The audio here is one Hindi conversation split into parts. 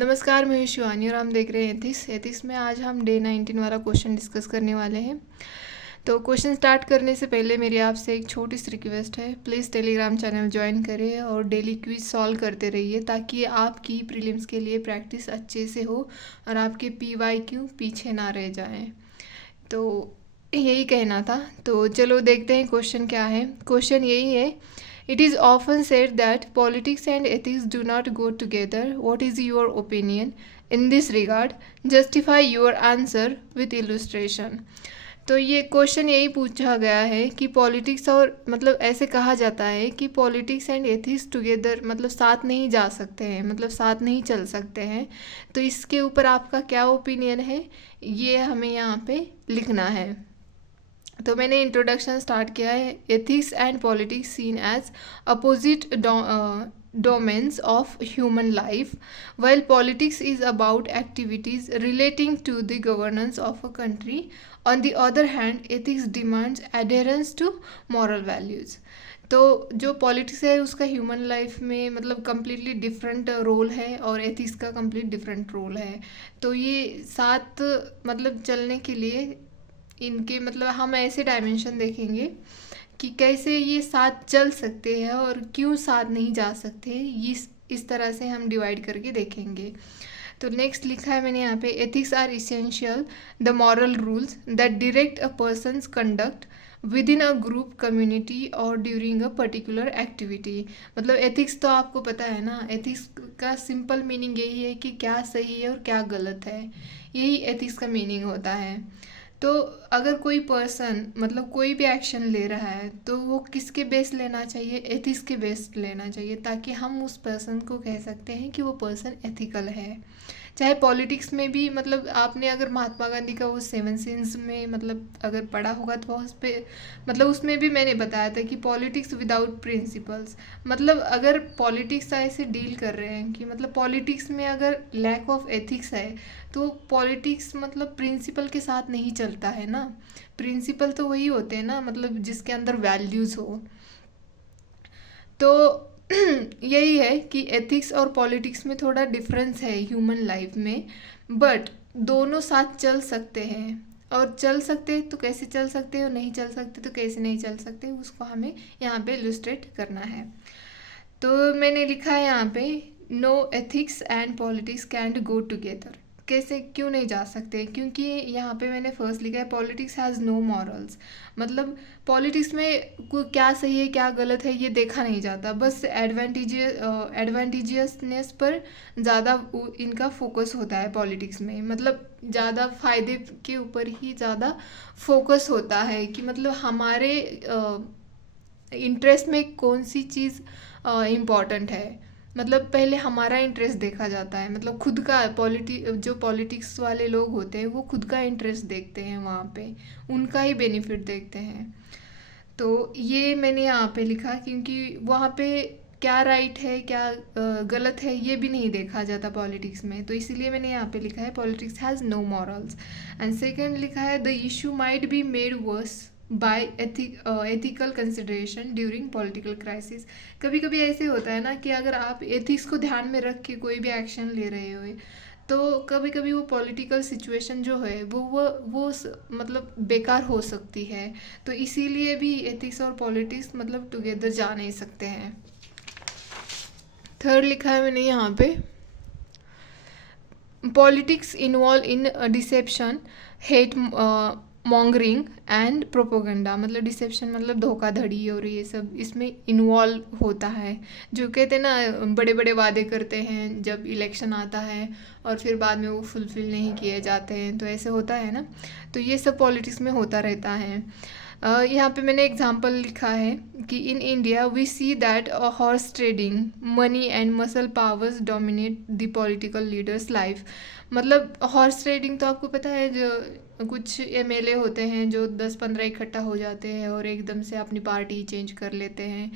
नमस्कार, मैं हूं शिवानी और हम देख रहे हैं एथिक्स में आज हम डे 19 वाला क्वेश्चन डिस्कस करने वाले हैं। तो क्वेश्चन स्टार्ट करने से पहले मेरी आपसे एक छोटी सी रिक्वेस्ट है, प्लीज़ टेलीग्राम चैनल ज्वाइन करें और डेली क्विज सॉल्व करते रहिए ताकि आपकी प्रीलिम्स के लिए प्रैक्टिस अच्छे से हो और आपके PYQ पीछे ना रह जाएं। तो यही कहना था। तो चलो देखते हैं क्वेश्चन क्या है। क्वेश्चन यही है, it is often said that politics and ethics do not go together. What is your opinion in this regard? Justify your answer with illustration. तो ये क्वेश्चन यही पूछा गया है कि पॉलिटिक्स और मतलब ऐसे कहा जाता है कि पॉलिटिक्स एंड एथिक्स टुगेदर मतलब साथ नहीं जा सकते हैं, मतलब साथ नहीं चल सकते हैं। तो इसके ऊपर आपका क्या ओपिनियन है, ये हमें यहाँ पे लिखना है। तो मैंने इंट्रोडक्शन स्टार्ट किया है। Ethics and politics seen as opposite domains of human life, while politics is about activities relating to the governance of a country. On the other hand, ethics demands adherence to moral values. तो जो पॉलिटिक्स है उसका ह्यूमन लाइफ में मतलब कम्प्लीटली डिफरेंट रोल है और एथिक्स का कम्प्लीट डिफरेंट रोल है। तो ये साथ मतलब चलने के लिए इनके मतलब हम ऐसे डायमेंशन देखेंगे कि कैसे ये साथ चल सकते हैं और क्यों साथ नहीं जा सकते, इस तरह से हम डिवाइड करके देखेंगे। तो नेक्स्ट लिखा है मैंने यहाँ पे, ethics are essential the moral rules that direct a person's conduct within a group, community और ड्यूरिंग अ पर्टिकुलर एक्टिविटी। मतलब एथिक्स तो आपको पता है ना, एथिक्स का सिंपल मीनिंग यही है कि क्या सही है और क्या गलत है, यही एथिक्स का मीनिंग होता है। तो अगर कोई पर्सन मतलब कोई भी एक्शन ले रहा है तो वो किसके बेस लेना चाहिए, एथिक्स के बेस लेना चाहिए, ताकि हम उस पर्सन को कह सकते हैं कि वो पर्सन एथिकल है। चाहे पॉलिटिक्स में भी मतलब आपने अगर महात्मा गांधी का वो 7 सिंस में मतलब अगर पढ़ा होगा तो उस पर मतलब उसमें भी मैंने बताया था कि पॉलिटिक्स विदाउट प्रिंसिपल्स, मतलब अगर पॉलिटिक्स ऐसे डील कर रहे हैं कि मतलब पॉलिटिक्स में अगर लैक ऑफ एथिक्स है तो पॉलिटिक्स मतलब प्रिंसिपल के साथ नहीं चलता है ना। प्रिंसिपल तो वही होते हैं ना मतलब जिसके अंदर वैल्यूज़ हो। तो यही है कि एथिक्स और पॉलिटिक्स में थोड़ा डिफरेंस है ह्यूमन लाइफ में, बट दोनों साथ चल सकते हैं। और चल सकते हैं तो कैसे चल सकते हैं और नहीं चल सकते तो कैसे नहीं चल सकते, उसको हमें यहाँ पे इलस्ट्रेट करना है। तो मैंने लिखा है यहाँ पे, no ethics and politics can't go together. कैसे क्यों नहीं जा सकते, क्योंकि यहाँ पे मैंने फर्स्ट लिखा है पॉलिटिक्स हैज़ नो मॉरल्स। मतलब पॉलिटिक्स में क्या सही है क्या गलत है ये देखा नहीं जाता, बस एडवांटेजियसनेस पर ज़्यादा इनका फोकस होता है पॉलिटिक्स में। मतलब ज़्यादा फ़ायदे के ऊपर ही ज़्यादा फोकस होता है कि मतलब हमारे इंटरेस्ट में कौन सी चीज़ इम्पॉर्टेंट है। मतलब पहले हमारा इंटरेस्ट देखा जाता है, मतलब खुद का जो पॉलिटिक्स वाले लोग होते हैं वो खुद का इंटरेस्ट देखते हैं, वहाँ पे उनका ही बेनिफिट देखते हैं। तो ये मैंने यहाँ पे लिखा क्योंकि वहाँ पे क्या राइट है क्या गलत है ये भी नहीं देखा जाता पॉलिटिक्स में, तो इसीलिए मैंने यहाँ पे लिखा है politics has no morals. And second लिखा है, the issue might be made worse by ethical consideration during political crisis. कभी कभी ऐसे होता है ना कि अगर आप एथिक्स को ध्यान में रख के कोई भी एक्शन ले रहे हो तो कभी कभी वो पॉलिटिकल सिचुएशन जो है मतलब बेकार हो सकती है। तो इसीलिए भी एथिक्स और पॉलिटिक्स मतलब टुगेदर जा नहीं सकते हैं। थर्ड लिखा है मैंने यहाँ पे, politics involve in deception, hate mongering and propaganda. मतलब डिसेप्शन मतलब धोखाधड़ी और ये सब इसमें इन्वॉल्व होता है। जो कहते हैं ना बड़े बड़े वादे करते हैं जब इलेक्शन आता है और फिर बाद में वो फुलफिल नहीं किए जाते हैं, तो ऐसे होता है ना। तो ये सब पॉलिटिक्स में होता रहता है। यहाँ पे मैंने एग्जाम्पल लिखा है कि in India we see that horse trading, money and muscle powers dominate the political leaders life. मतलब हॉर्स ट्रेडिंग तो आपको पता है, जो कुछ एमएलए होते हैं जो 10-15 इकट्ठा हो जाते हैं और एकदम से अपनी पार्टी चेंज कर लेते हैं,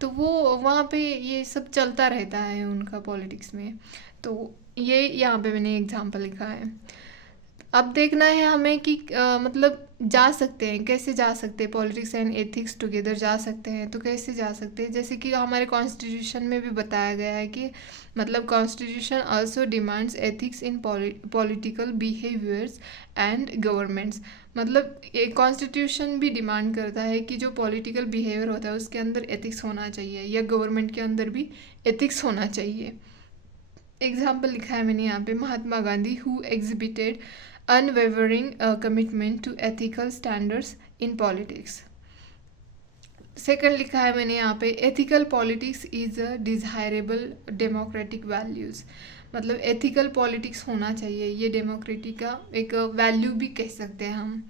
तो वो वहाँ पे ये सब चलता रहता है उनका पॉलिटिक्स में। तो ये यहाँ पे मैंने एग्जाम्पल लिखा है। अब देखना है हमें कि मतलब जा सकते हैं, कैसे जा सकते हैं, पॉलिटिक्स एंड एथिक्स टुगेदर जा सकते हैं तो कैसे जा सकते हैं। जैसे कि हमारे कॉन्स्टिट्यूशन में भी बताया गया है कि मतलब constitution also demands ethics in political behaviours and governments. मतलब ये कॉन्स्टिट्यूशन भी डिमांड करता है कि जो पॉलिटिकल बिहेवियर होता है उसके अंदर एथिक्स होना चाहिए, या गवर्नमेंट के अंदर भी एथिक्स होना चाहिए। एग्जाम्पल लिखा है मैंने यहाँ पे, Mahatma Gandhi who exhibited unwavering commitment to ethical standards in politics. Second लिखा है मैंने यहाँ पे, ethical politics is a desirable democratic values. मतलब एथिकल पॉलिटिक्स होना चाहिए, ये डेमोक्रेटिक का एक वैल्यू भी कह सकते हैं हम।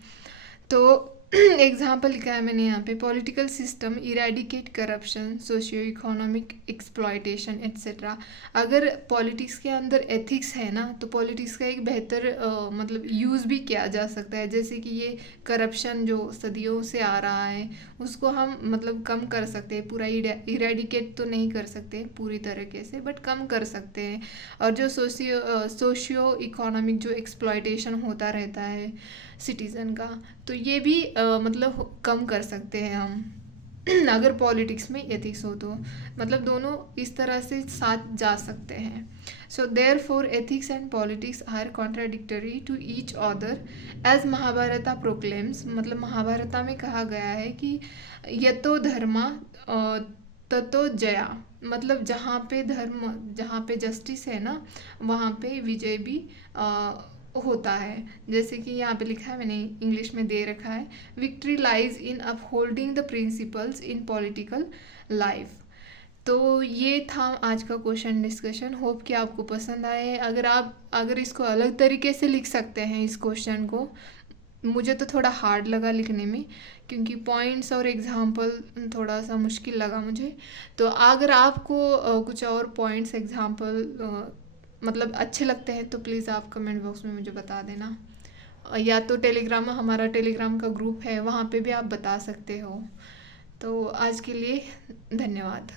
तो एग्जाम्पल लिखा है मैंने यहाँ पे, political system eradicate corruption, socio economic exploitation etcetera. अगर पॉलिटिक्स के अंदर एथिक्स है ना तो पॉलिटिक्स का एक बेहतर मतलब यूज़ भी किया जा सकता है। जैसे कि ये करप्शन जो सदियों से आ रहा है उसको हम मतलब कम कर सकते हैं, पूरा इरेडिकेट तो नहीं कर सकते पूरी तरीके से, बट कम कर सकते हैं। और जो सोशियो इकोनॉमिक जो एक्सप्लॉयटेशन होता रहता है सिटीज़न का, तो ये भी मतलब कम कर सकते हैं हम अगर पॉलिटिक्स में एथिक्स हो तो। मतलब दोनों इस तरह से साथ जा सकते हैं। So therefore ethics and politics are contradictory to each other as Mahabharata proclaims. मतलब महाभारता में कहा गया है कि यतो धर्मा ततो जया। मतलब जहाँ पे धर्म, जहाँ पे जस्टिस है ना वहाँ पे विजय भी होता है। जैसे कि यहाँ पे लिखा है, मैंने इंग्लिश में दे रखा है, victory lies in upholding the principles in political life. तो ये था आज का क्वेश्चन डिस्कशन। होप कि आपको पसंद आए। अगर इसको अलग तरीके से लिख सकते हैं इस क्वेश्चन को, मुझे तो थोड़ा हार्ड लगा लिखने में क्योंकि पॉइंट्स और एग्जाम्पल थोड़ा सा मुश्किल लगा मुझे। तो अगर आपको कुछ और पॉइंट्स एग्जाम्पल मतलब अच्छे लगते हैं तो प्लीज़ आप कमेंट बॉक्स में मुझे बता देना, या तो हमारा टेलीग्राम का ग्रुप है वहाँ पे भी आप बता सकते हो। तो आज के लिए धन्यवाद।